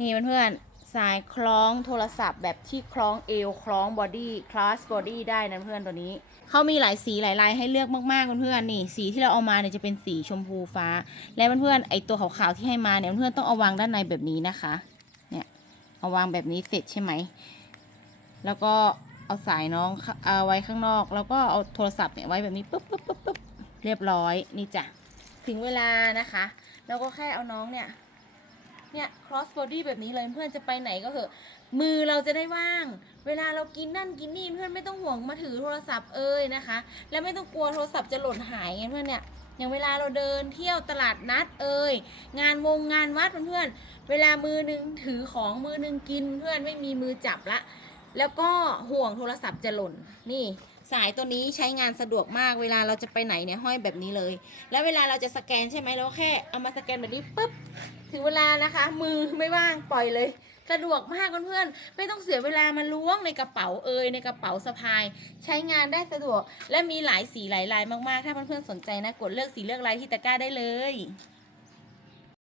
นี่เพื่อนๆสายคล้องโทรศัพท์แบบที่คล้องเอวคล้องบอดี้คลาสบอดี้ได้นะเพื่อนตัวนี้เขามีหลายสีหลายลายให้เลือกมากๆเพื่อนๆนี่สีที่เราเอามาเนี่ยจะเป็นสีชมพูฟ้า และเพื่อนๆไอตัวขาวๆที่ให้มาเนี่ยเพื่อนๆต้องเอาวางด้านในแบบนี้นะคะเนี่ยเอาวางแบบนี้เสร็จใช่ไหมแล้วก็เอาสายน้องเข้าเอาไว้ข้างนอก แล้วก็เอาโทรศัพท์เนี่ยไว้แบบนี้ปุ๊บปุ๊บปุ๊บปุ๊บเรียบร้อยนี่จ้ะถึงเวลานะคะ แล้วก็แค่เอาน้องเนี่ย เนี่ย cross body แบบนี้เลยเพื่อนจะไปไหนก็เถอะมือเราจะได้ว่าง เวลาเรากินนั่นกินนี่เพื่อนไม่ต้องห่วงมาถือโทรศัพท์เอ่ยนะคะ แล้วไม่ต้องกลัวโทรศัพท์จะหล่นหายไงเพื่อนเนี่ยอย่างเวลาเราเดินเที่ยวตลาดนัดเอ่ยงานวงงานวัดเพื่อนเวลามือหนึงถือของมือหนึงกินเพื่อนไม่มีมือจับละ แล้วก็ห่วงโทรศัพท์จะหล่นนี่ สายตัวนี้ใช้งานสะดวกมากเวลาเราจะไปไหนเนี่ยห้อยแบบนี้เลย แล้วเวลาเราจะสแกนใช่ไหมเราแค่เอามาสแกนแบบนี้ปุ๊บ ถึงเวลานะคะ มือไม่ว่างปล่อยเลย สะดวกมากเพื่อนๆไม่ต้องเสียเวลามาล้วงในกระเป๋าเอยในกระเป๋าสะพาย ใช้งานได้สะดวก และมีหลายสีหลายลายมากๆ ถ้าเพื่อนๆสนใจนะกดเลือกสีเลือกลายที่ตะกร้าได้เลย